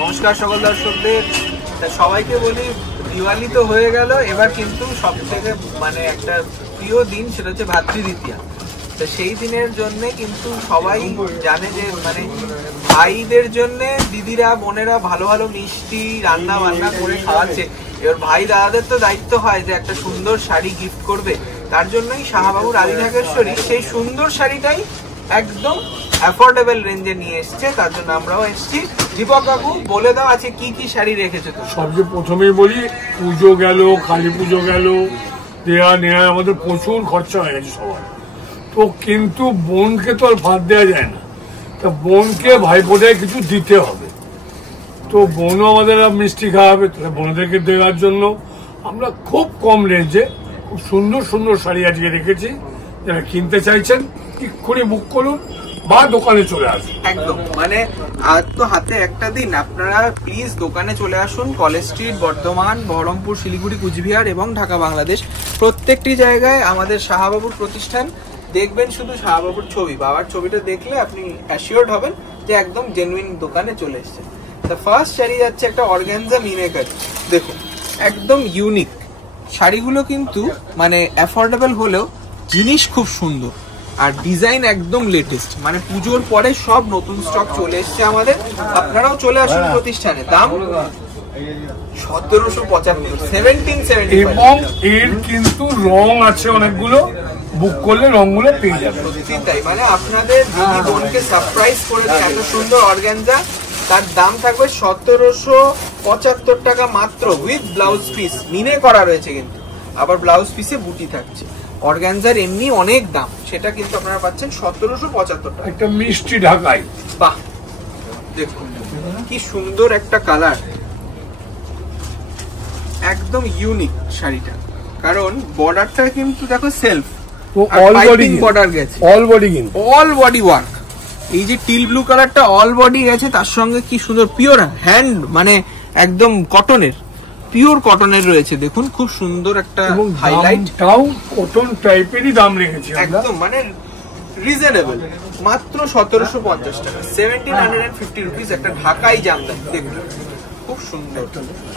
নমস্কার সকল দর্শকদের। সবাইকে বলি দিওয়ালি তো হয়ে গেল, এবার কিন্তু সব থেকে মানে একটা প্রিয় দিন, সেটা হচ্ছে ভাতৃদ্বিতীয়া। তো সেই দিনের জন্য কিন্তু সবাই জানে যে মানে ভাইদের জন্য দিদিরা বোনেরা ভালো ভালো মিষ্টি রান্না বান্না করে খাওয়াচ্ছে। এবার ভাই দাদাদের তো দায়িত্ব হয় যে একটা সুন্দর শাড়ি গিফট করবে, তার জন্যই শাহবাবুর আদি ঢাকেশ্বরী সেই সুন্দর শাড়িটাই একদম অ্যাফোর্ডেবল রেঞ্জে নিয়ে এসছে। তার জন্য আমরাও এসেছি। দীপক কাকু বলে দাও আছে কি কি শাড়ি রেখেছো? তো সবচেয়ে প্রথমেই বলি, পুজো গেল, কালী পুজো গেল, দেয়া নেয়া আমাদের প্রচুর খরচা হয়ে গেছে সবার। তো কিন্তু বোনকে তো আর ভাত দেওয়া যায় না, তা বোনকে ভাইপোটায় কিছু দিতে হবে। তো বোনও আমাদের মিষ্টি খাওয়াবে, তাহলে বোনদেরকে দেওয়ার জন্য আমরা খুব কম রেঞ্জে খুব সুন্দর সুন্দর শাড়ি আজকে রেখেছি। যারা কিনতে চাইছেন এক্ষুনি বুক করুন বা দোকানে চলে আসুন। একদম মানে আর তো হাতে একটা দিন, আপনারা প্লিজ দোকানে চলে আসুন। কলেজ স্ট্রিট, বর্ধমান, বহরমপুর, শিলিগুড়ি, কুচবিহার এবং ঢাকা বাংলাদেশ প্রত্যেকটি জায়গায় আমাদের শাহবাবুর প্রতিষ্ঠান। দেখবেন শুধু শাহবাবুর ছবি, বাবার ছবিটা দেখলে আপনি অ্যাসিওর্ড হবেন যে একদম জেনুইন দোকানে চলে এসেছেন। তো ফার্স্ট শাড়ি যাচ্ছে একটা অর্গানজা মিনেকারি। দেখুন একদম ইউনিক শাড়িগুলো, কিন্তু মানে অ্যাফোর্ডেবল হলেও জিনিস খুব সুন্দর আর ডিজাইন একদম লেটেস্ট। মানে পুজোর পরে সব নতুন স্টক চলে এসছে আমাদের। আপনারাও চলে আসুন প্রতিষ্ঠানে। দাম 1775 এবং এর কিন্তু রং আছে অনেকগুলো, বুক করলে রংগুলো পেয়ে যাবে। তাই মানে আপনাদের দিদি বোনকে সারপ্রাইজ করে দেন এত সুন্দর অর্গানজা। তার দাম থাকবে 1775 টাকা মাত্র, উইথ ব্লাউজ পিস। মিনে করা রয়েছে কিন্তু, আবার ব্লাউজ পিসে বুটি থাকছে। অর্গানজার এমনি অনেক দাম, সেটা কিন্তু আপনারা পাচ্ছেন 1775 টাকা। একটা মিষ্টি ঢাকাই, বাহ দেখুন কি সুন্দর একটা কালার, একদম ইউনিক শাড়িটা। কারণ বর্ডারটা কিন্তু দেখো সেলফ, অল বডি বর্ডার গেছে, অল বডি কিন্তু অল বডি ওয়ার্ক। এই যে টিল ব্লু কালারটা অল বডি গেছে, তার সঙ্গে কি সুন্দর পিওর হ্যান্ড, মানে একদম কটনের, পিওর কটনের রয়েছে। দেখুন খুব সুন্দর একটা হাইলাইট, কটন টাইপেরই দাম রেখেছি একদম মানে রিজনেবল, মাত্র 1750 টাকা, 1750 রুপিস একটা ঢাকাই জামদানি। দেখুন খুব সুন্দর।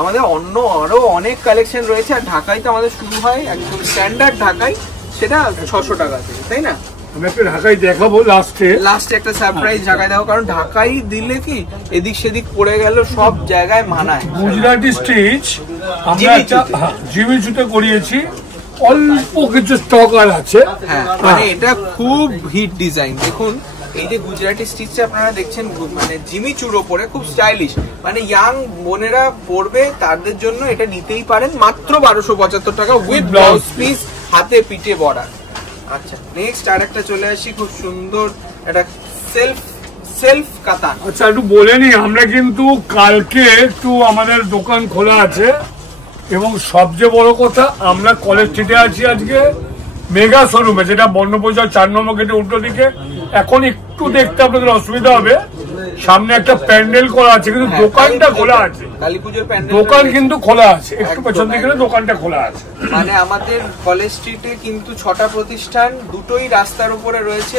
আমাদের অন্য আরো অনেক কালেকশন রয়েছে, আর ঢাকাই তো আমাদের শুরু হয় একদম স্ট্যান্ডার্ড ঢাকাই, সেটা 600 টাকা থেকে, তাই না? আমি একটা ঢাকাই দেখাবো লাস্টে একটা সারপ্রাইজ ঢাকাই দেখো। কারণ ঢাকাই দিলে কি এদিক সেদিক পড়ে গেল, সব জায়গায় মানায়। গুজরাটি স্টিচ আমরা জিমিচুতে করিয়েছি, অল্প কিছু স্টক আর আছে। হ্যাঁ মানে এটা খুব হিট ডিজাইন। দেখুন এই যে গুজরাটি স্টিচটা আপনারা দেখছেন, মানে জিমিচুর ওপরে খুব স্টাইলিশ, মানে ইয়াং বোনেরা পরবে তাদের জন্য এটা নিতেই পারেন। মাত্র 1275 টাকা, উইথ ব্লাউজ পিস, হাতে পিঠে বর্ডার। আচ্ছা নেক্সট আর একটা চলে আসি, খুব সুন্দর একটা সেলফ কাতান। আচ্ছা একটু বলে নি, আমরা কিন্তু কালকে একটু আমাদের দোকান খোলা আছে, এবং সবচেয়ে বড় কথা আমরা কলেজ স্ট্রিটে আছি আজকে মেগা শোরুমে, যেটা বর্ণপূজা 4 নম্বর গেটে উল্টো দিকে। এখন একটু দেখতে আপনাদের অসুবিধা হবে, সামনে একটা প্যান্ডেল করা আছে, কিন্তু দোকানটা খোলা আছে। কালী পুজোর প্যান্ডেল দোকান কিন্তু খোলা আছে, একটু পেছন দিকে দোকানটা খোলা আছে। মানে আমাদের কলেজ স্ট্রিটে কিন্তু 6টা প্রতিষ্ঠান, দুটোই রাস্তার উপরে রয়েছে।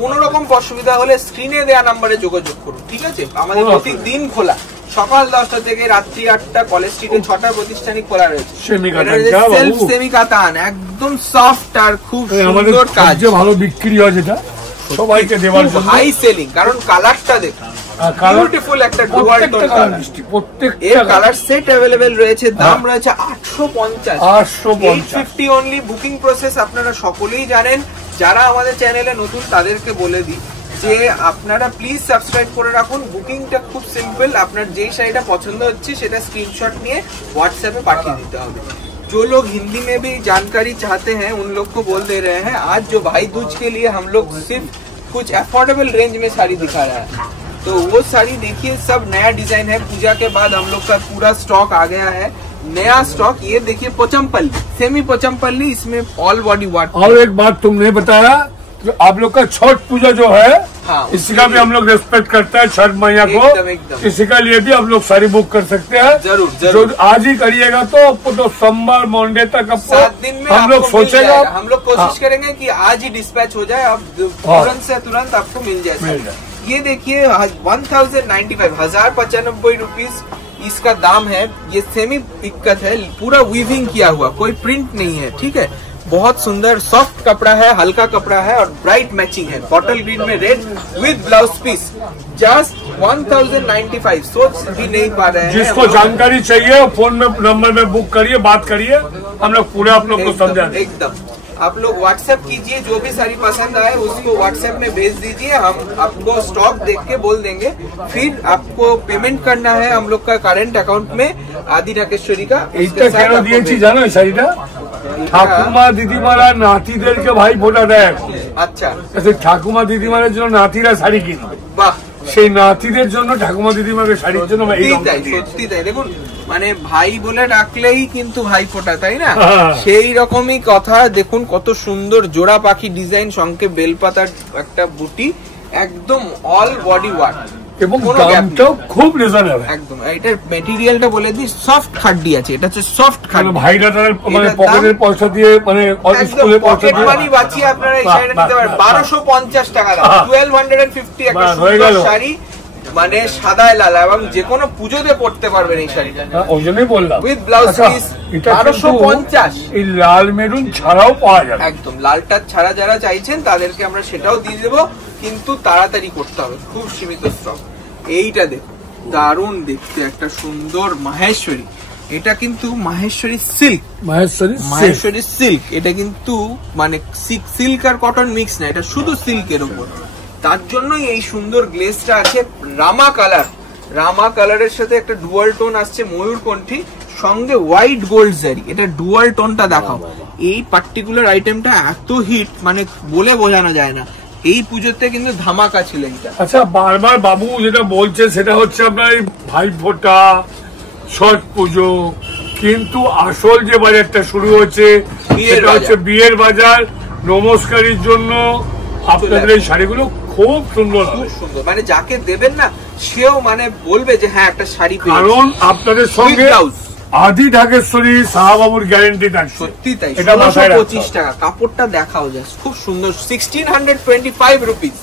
কোনো রকম অসুবিধা হলে স্ক্রিনে দেওয়া নাম্বারে যোগাযোগ করুন, ঠিক আছে? আমাদের প্রতিদিন খোলা, সকাল 10টা থেকে রাত্রি 8টা। কলেজ স্ট্রিটে 6টা প্রতিষ্ঠানই খোলা রয়েছে। সেমি কাতান, একদম সফট আর খুব সুন্দর কাজ, ভালো বিক্রি হয়, যেটা সবাইকে দেওয়ার জন্য হাই সেলিং। কারণ কালারটা দেখুন বিউটিফুল, একটা ডুয়াল টোন কালার। প্রত্যেকটা কালার সেট अवेलेबल রয়েছে। দাম রয়েছে 850 850 অনলি। বুকিং প্রসেস আপনারা সকলেই জানেন। যারা আমাদের চ্যানেলে নতুন তাদেরকে বলে দিই যে আপনারা প্লিজ সাবস্ক্রাইব করে রাখুন। বুকিংটা খুব সিম্পল, আপনার যেই শাড়িটা পছন্দ হচ্ছে সেটা স্ক্রিনশট নিয়ে হোয়াটসঅ্যাপে পাঠিয়ে দিতে হবে। जो लोग हिंदी में भी जानकारी चाहते हैं उन लोग को बोल दे रहे हैं, आज जो भाई दूज के लिए हम लोग सिर्फ कुछ अफोर्डेबल रेंज में साड़ी दिखा रहा है। तो वो साड़ी देखिए, सब नया डिजाइन है। पूजा के बाद हम लोग का पूरा स्टॉक आ गया है, नया स्टॉक। ये देखिए पोचमपल्ली, सेमी पोचमपल्ली, इसमें ऑल बॉडी वर्क। और एक बात तुमने बताया, तो आप लोग का छठ पूजा जो है, हाँ, इसका भी हम लोग रेस्पेक्ट करते हैं छठ मैया को। एकदम। इसी का लिए भी आप लोग साड़ी बुक कर सकते हैं। जरूर जो आज ही करिएगा तो आपको तो सोमवार मंडे तक आपको 7 दिन में हम लोग सोचेगा, हम लोग कोशिश करेंगे कि आज ही डिस्पैच हो जाए, अब तुरंत से तुरंत आपको मिल जाए। ये देखिए 1095 रुपीज इसका दाम है। ये सेमी इक्कत है, पूरा वीविंग किया हुआ, कोई प्रिंट नहीं है, ठीक है। बहुत सुंदर सॉफ्ट कपड़ा है, हल्का कपड़ा है और ब्राइट मैचिंग है, बॉटल ग्रीन में red with blouse piece. Just 1095, सोच भी नहीं पा रहे हैं। जिसको जानकारी चाहिए फोन में नंबर में बुक करिए, बात करिए, हम लोग पूरा आप लोग को समझा एकदम। आप लोग व्हाट्सएप कीजिए, जो भी साड़ी पसंद आए उसको व्हाट्सएप में भेज दीजिए, हम आपको स्टॉक देख के बोल देंगे। फिर आपको पेमेंट करना है हम लोग का কারেন্ট অ্যাকাউন্ট में आदि ঢাকেশ্বরী का। এইটা কেন দিয়েছি জানো এই শাড়িটা? ঠাকুমা দিদিমারা নাতিদেরকে ভাই ফোঁটা দেয়। আচ্ছা, ঠাকুমা দিদিমারের জন্য নাতিরা শাড়ি কিনবে, বাহ, সেই নাতিদের জন্য ঠাকুমা দিদিমাকে শাড়ির জন্য সত্যি তাই। দেখুন মানে ভাই বলে ডাকলেই কিন্তু ভাই ফোঁটা, তাই না? সেই রকমই কথা। দেখুন কত সুন্দর জোড়া পাখি ডিজাইন, সঙ্গে বেলপাতার একটা বুটি, একদম অল বডি ওয়ার্ক এবং দামটাও খুব রিজনেবল একদম। এটার ম্যাটেরিয়ালটা বলে দিই, সফট খাড্ডি আছে, এটা হচ্ছে সফট খাড্ডি। ভাইরা তার মানে পকেটের পয়সা দিয়ে মানে স্কুলে পয়সা দিয়ে মানি বাঁচিয়ে আপনারা এই শাড়িটা নিতে পারেন। 1250 টাকা দাম, 1250 একটা সুন্দর শাড়ি, মানে সাদায় লাল, এবং যে কোনো পুজোতে পড়তে পারবেন এই শাড়িটা। ওই জন্যই বললাম উইথ ব্লাউজ পিস 1250। এই লাল মেরুন ছাড়াও পাওয়া যাবে, একদম লালটা ছাড়া যারা চাইছেন তাদেরকে আমরা সেটাও দিয়ে দেবো, কিন্তু তাড়াতাড়ি করতে হবে, খুব সীমিত স্টক। এইটা দেখুন দারুণ দেখতে, একটা সুন্দর মাহেশ্বরী। এটা কিন্তু মাহেশ্বরী সিল্ক, মাহেশ্বরী সিল্ক। এটা কিন্তু মানে সিল্ক আর কটন মিক্স না, এটা শুধু সিল্কের উপর। তার জন্যই এই সুন্দর গ্লেজটা আছে। রামা কালার, রামা কালারের সাথে একটা ডুয়াল টোন আসছে ময়ূরকণ্ঠী, সঙ্গে হোয়াইট গোল্ড জারি। এটা ডুয়াল টোনটা দেখাও। এই পার্টিকুলার আইটেমটা এত হিট মানে বলে বোঝানো যায় না। এই পুজোতে কিন্তু ধামাকা ছিল এটা। আচ্ছা, বারবার বাবু যেটা বলছে সেটা হচ্ছে আপনার ভাইফোঁটা, ছট পুজো, কিন্তু আসল যে বাজারটা শুরু হচ্ছে সেটা হচ্ছে বিয়ের বাজার। নমস্কারের জন্য আপনাদের এই শাড়িগুলো খুব সুন্দর, খুব সুন্দর, মানে যাকে দেবেন না সেও মানে বলবে যে হ্যাঁ একটা শাড়ি পেয়েছি। কারণ আপনাদের সঙ্গে আদি ঢাকেশ্বরী শাহবাবুর গ্যারেন্টি থাকছে। সত্যি তাই। 1225 টাকা, কাপড়টা দেখাও জাস্ট, খুব সুন্দর, 1625 রুপিস।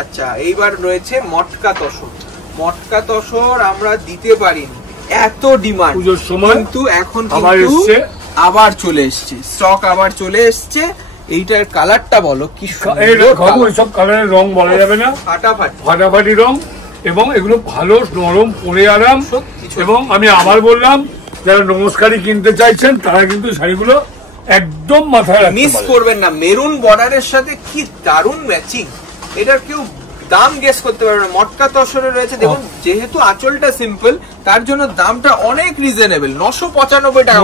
আচ্ছা, এইবার রয়েছে মটকা তসর। মটকা তসর আমরা দিতে পারিনি, এত ডিমান্ড পুজোর সময়, কিন্তু এখন আবার চলে এসছে, স্টক আবার চলে এসছে। এইটার কালারটা বলো কি সুন্দর, সব কালারের রং বলা যাবে না, ফাটাফাটি রং, এবং এগুলো ভালো নরম পরে আরাম। এবং আমি আবার বললাম, যারা নমস্কারী কিনতে চাইছেন তারা কিন্তু শাড়িগুলো একদম মাথায় মিস করবেন না। মেরুন বর্ডারের সাথে কি দারুণ ম্যাচিং, এটার কেউ দাম গেস করতে পারবে না। মটকা তসরে রয়েছে, দেখুন যেহেতু আঁচলটা সিম্পল তার জন্য দামটা অনেক রিজনেবল, 995 টাকা,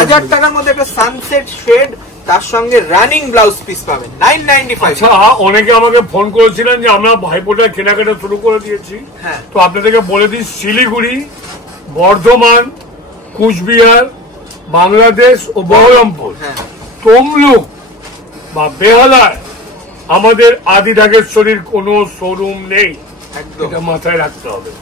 1000 টাকার মধ্যে একটা সানসেট শেড, তার সঙ্গে রানিং ব্লাউজ পিস পাবেন 995। আচ্ছা, অনেকে আমাকে ফোন করেছিলেন যে আমরা ভাইফোঁটা কেনাকাটা শুরু করে দিয়েছি। হ্যাঁ, তো আপনাদেরকে বলে দিই, শিলিগুড়ি, বর্ধমান, কুচবিহার, বাংলাদেশ ও বহরমপুর, তমলুক বা বেহালায় আমাদের আদি ঢাকেশ্বরীর কোনো শোরুম নেই, এটা মাথায় রাখতে হবে।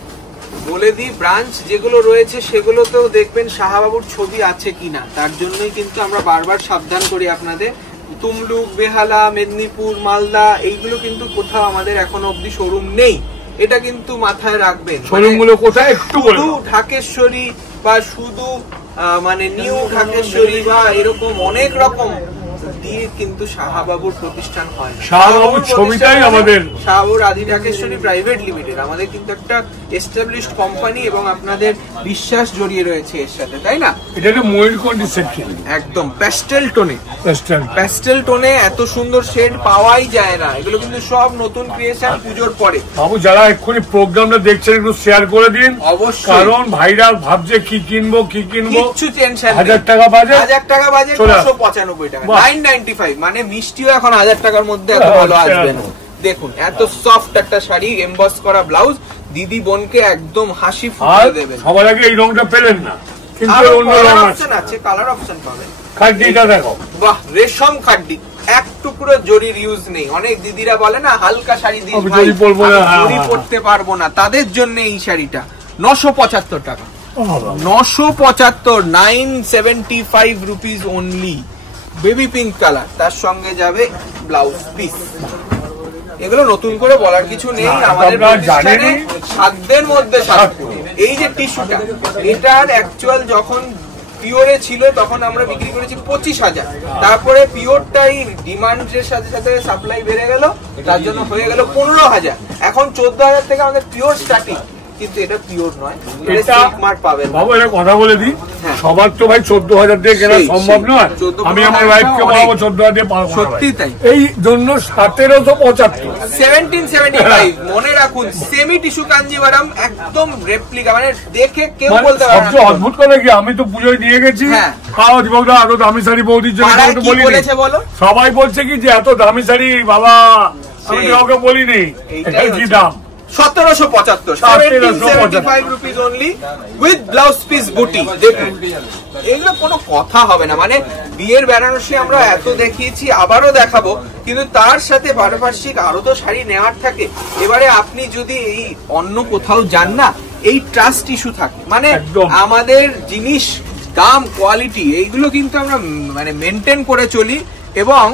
বলে দিই, ব্রাঞ্চ যেগুলো রয়েছে সেগুলোতেও দেখবেন শাহবাবুর ছবি আছে কিনা, তার জন্যই কিন্তু আমরা বারবার সাবধান করি আপনাদের। তমলুক, বেহালা, মেদিনীপুর, মালদা, এইগুলো কিন্তু কোথাও আমাদের এখনো অব্দি শোরুম নেই, এটা কিন্তু মাথায় রাখবেন। শোরুমগুলো কোথায় একটু শুধু ঢাকেশ্বরী বা শুধু মানে নিউ ঢাকেশ্বরী বা এরকম অনেক রকম দিয়ে কিন্তু শাহবাবুর প্রতিষ্ঠান হয় না। শাহবাবুর ছবিটাই আমাদের, শাহবাবুর আদি ঢাকেশ্বরী প্রাইভেট লিমিটেড আমাদের কিন্তু একটা এস্টাবলিশড কোম্পানি, এবং আপনাদের বিশ্বাস জড়িয়ে রয়েছে এর সাথে, তাই না? এটা একটা ময়ূরকণ্ঠী সেকশন, একদম প্যাস্টেল টোনে, প্যাস্টেল টোনে এত সুন্দর শেড পাওয়াই যায় না। এগুলো কিন্তু সব নতুন ক্রিয়েশন পুজোর পরে। বাবু, যারা এক্ষুনি প্রোগ্রামটা দেখছেন একটু শেয়ার করে দিন, অবশ্যই, কারণ ভাইরা ভাবছে কি কিনবো কি কিনবো, কিছু টেনশন। 1000 টাকা বাজে, 1000 টাকা বাজে, 995 টাকা, 995, মানে মিষ্টিও এখন 1000 টাকার মধ্যে এত ভালো আসবে না। দেখুন এত সফট একটা শাড়ি, এমবস করা ব্লাউজ, দিদি বোনকে একদম হাসি ফুটিয়ে দেবেন। সবার আগে এই রংটা পেলেন না, কিন্তু অন্য রং আছে, কালার অপশন পাবেন। খাড্ডিটা দেখো, বাহ, রেশম খাড্ডি, এক টুকরো জরির ইউজ নেই। অনেক দিদিরা বলে না হালকা শাড়ি দিয়ে জরি পরতে পারবো না, তাদের জন্য এই শাড়িটা 975 টাকা, 975, 975 rupees only. Baby pink colour, তার সঙ্গে যাবে ব্লাউজ পিস। এগুলো নতুন করে বলার কিছু নেই, আমাদের প্রতিষ্ঠানে সাধ্যের মধ্যে সাধ্য। এই যে টিস্যুটা, এটার অ্যাকচুয়াল যখন পিওরে ছিল তখন আমরা বিক্রি করেছি 25,000, তারপরে পিওরটাই ডিমান্ডের সাথে সাথে সাপ্লাই বেড়ে গেল, তার জন্য হয়ে গেল 15,000, এখন 14,000 থেকে আমাদের পিওর স্টার্টিং। কিন্তু এটা পিওর নয়, এটা সিল্ক মার্ক পাবেন। বাবু এটা কথা বলে দিই, সবার তো ভাই 14,000 দিয়ে কেনা সম্ভব নয়। আমি আমার ওয়াইফকে বলবো 14,000 দিয়ে পারবো, সত্যি তাই। এই জন্য 1775 1775 মনে রাখুন, সেমি টিস্যু কাঞ্জিভারাম, একদম রেপ্লিকা, মানে দেখে কেউ বলতে পারবে না। সবচেয়ে অদ্ভুত কথা কি, আমি তো পুজোয় নিয়ে গেছি, খাওয়া দীপকদা এত দামি শাড়ি বৌদির জন্য বলি, সবাই বলছে কি যে এত দামি শাড়ি বাবা, আমি কাউকে বলিনি কি দাম 1775, 1775 rupees only with blouse piece বুটি। দেখুন এগুলো কোনো কথা হবে না, মানে বিয়ের বেনারসি আমরা এত দেখিয়েছি, আবারও দেখাবো, কিন্তু তার সাথে পারিপার্শ্বিক আরো তো শাড়ি নেওয়ার থাকে। এবারে আপনি যদি এই অন্য কোথাও যান না, এই ট্রাস্ট ইস্যু থাকে, মানে আমাদের জিনিস দাম কোয়ালিটি এইগুলো কিন্তু আমরা মানে মেনটেন করে চলি, এবং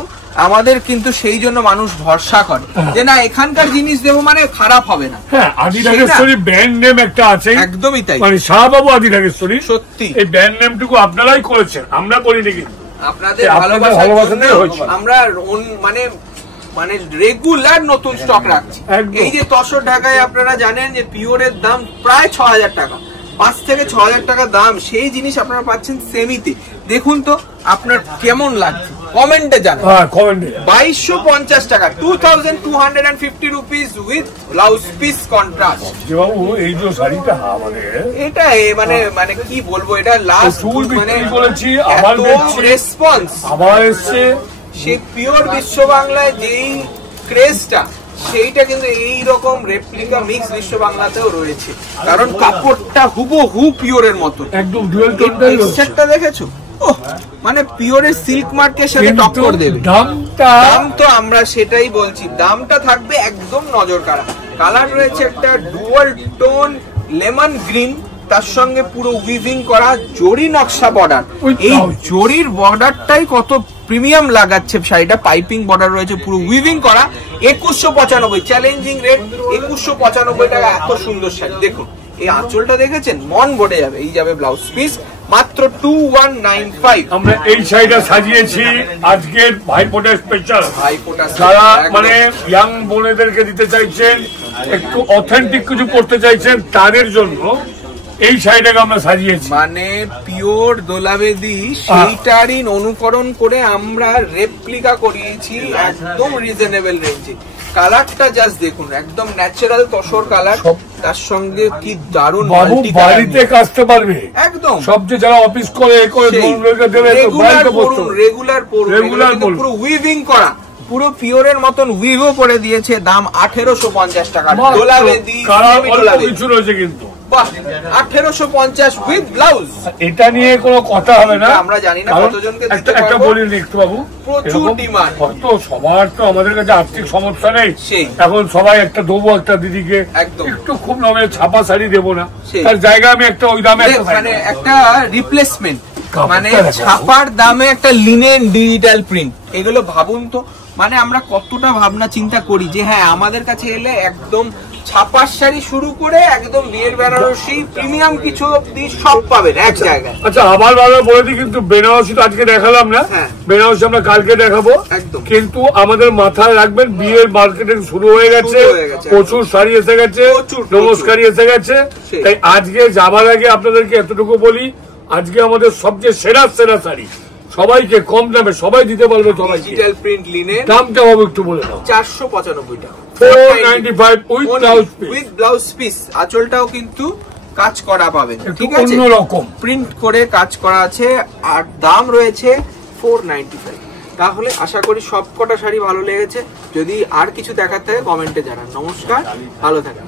আমাদের কিন্তু সেই জন্য মানুষ ভরসা করে যে না এখানকার জিনিস দেবো মানে খারাপ হবে না। হ্যাঁ, আদি নাগেশ্বরী ব্র্যান্ড নেম একটা আছে, একদমই তাই, মানে শাহবাবু আদি নাগেশ্বরী। সত্যি এই ব্র্যান্ড নেমটুকু আপনারাই করেছেন, আমরা করিনি, কিন্তু আপনাদের ভালোবাসাতে আমরা মানে মানে রেগুলার নতুন স্টক রাখছি। এই যে তসর ঢাকায় আপনারা জানেন যে পিওরের দাম প্রায় 6,000 টাকা, 5 থেকে 6,000 টাকা দাম, সেই জিনিস আপনারা পাচ্ছেন সেমিতে। দেখুন তো আপনার কেমন লাগছে, কমেন্টে জানান। 2250 টাকা, 2250 rupees with blouse piece contrast. এই যে শাড়িটা আমাদের এটা মানে মানে কি বলবো, এটা লাস্ট মানে বলেছি, আবার রেসপন্স আবার এসছে। সেই পিওর বিশ্ব বাংলায় যেই ক্রেজটা, সেইটা কিন্তু এইরকম রেপ্লিকা মিক্স বিশ্ব বাংলাতেও রয়েছে, কারণ কাপড়টা হুবহু পিওরের মতো, একদম ডুয়াল টোনটা দেখেছো, মানে পিওরের সিল্ক মার্কের সাথে টক্কর দেবে। দাম তো আমরা সেটাই বলছি, দামটা থাকবে একদম নজর কাড়া। কালার রয়েছে একটা ডুয়াল টোন লেমন গ্রিন, তার সঙ্গে পুরো উইভিং করা জরি নকশা বর্ডার। এই জরির বর্ডারটাই কত প্রিমিয়াম লাগাচ্ছে শাড়িটা, পাইপিং বর্ডার রয়েছে, পুরো উইভিং করা। 2195 চ্যালেঞ্জিং রেট, 2195 টাকা, এত সুন্দর শাড়ি। দেখুন এই আঁচলটা দেখেছেন, মন ভরে যাবে। এই যাবে ব্লাউজ পিস মাত্র 2195। আমরা এই শাড়িটা সাজিয়েছি আজকের ভাইফোঁটা স্পেশাল, যারা মানে ইয়াং বোনেদেরকে দিতে চাইছেন, একটু অথেন্টিক কিছু করতে চাইছেন, তাদের জন্য এই শাড়িটাকে আমরা সাজিয়েছি। মানে পিওর দোলাবেদি সেইটারই অনুকরণ করে আমরা রেপ্লিকা করিয়েছি একদম রিজনেবল রেঞ্জে। কালারটা জাস্ট দেখুন, একদম ন্যাচারাল তসর কালার, তার সঙ্গে কি দারুণ বাড়িতে কাচতে পারবে একদম। সবচেয়ে যারা অফিস করে রেগুলার পুরো উইভিং করা, পুরো পিওরের মতন উইভও করে দিয়েছে। দাম 1850 টাকা। দোলাবেদি কিছু রয়েছে কিন্তু 1850 উইথ ব্লাউজ। এটা নিয়ে কোনো কথা হবে না, আমরা জানি না কতজনকে দিতে পারবো। একটা বলিনি একটু বাবু, প্রচুর ডিমান্ড। কত সবার তো আমাদের কাছে আর্থিক সমস্যা নেই, এখন সবাই একটা দেবো একটা দিদিকে, একটু খুব নামে ছাপা শাড়ি দেবো না, তার জায়গা আমি একটা ওই দামে মানে একটা রিপ্লেসমেন্ট, মানে ছাপার দামে একটা লিনেন ডিজিটাল প্রিন্ট। এগুলো ভাবুন তো, মানে আমরা কতটা ভাবনা চিন্তা করি যে হ্যাঁ আমাদের কাছে এলে একদম ছাপার শাড়ি শুরু করে একদম বিয়ের বেনারসি প্রিমিয়াম কিছু অব্দি সব পাবেন এক জায়গায়। আচ্ছা আবার ভালো বলে দিই, কিন্তু বেনারসি তো আজকে দেখালাম না, বেনারসি আমরা কালকে দেখাবো। কিন্তু আমাদের মাথায় রাখবেন বিয়ের মার্কেটিং শুরু হয়ে গেছে, প্রচুর শাড়ি এসে গেছে, নমস্কারী এসে গেছে। তাই আজকে যাবার আগে আপনাদেরকে এতটুকু বলি, আজকে আমাদের সবচেয়ে সেরা সেরা শাড়ি সবাইকে কম দামে সবাই দিতে পারবে। সবাই ডিজিটাল প্রিন্ট লিনেন, দামটা হবে একটু বলে দাও। 495 টাকা, 495 উইথ ব্লাউজ পিস। আঁচলটাও কিন্তু কাজ করা পাবেন, ঠিক আছে, অন্যরকম প্রিন্ট করে কাজ করা আছে, আর দাম রয়েছে 495। তাহলে আশা করি সব কটা শাড়ি ভালো লেগেছে। যদি আর কিছু দেখার থাকে কমেন্টে জানান। নমস্কার, ভালো থাকুন।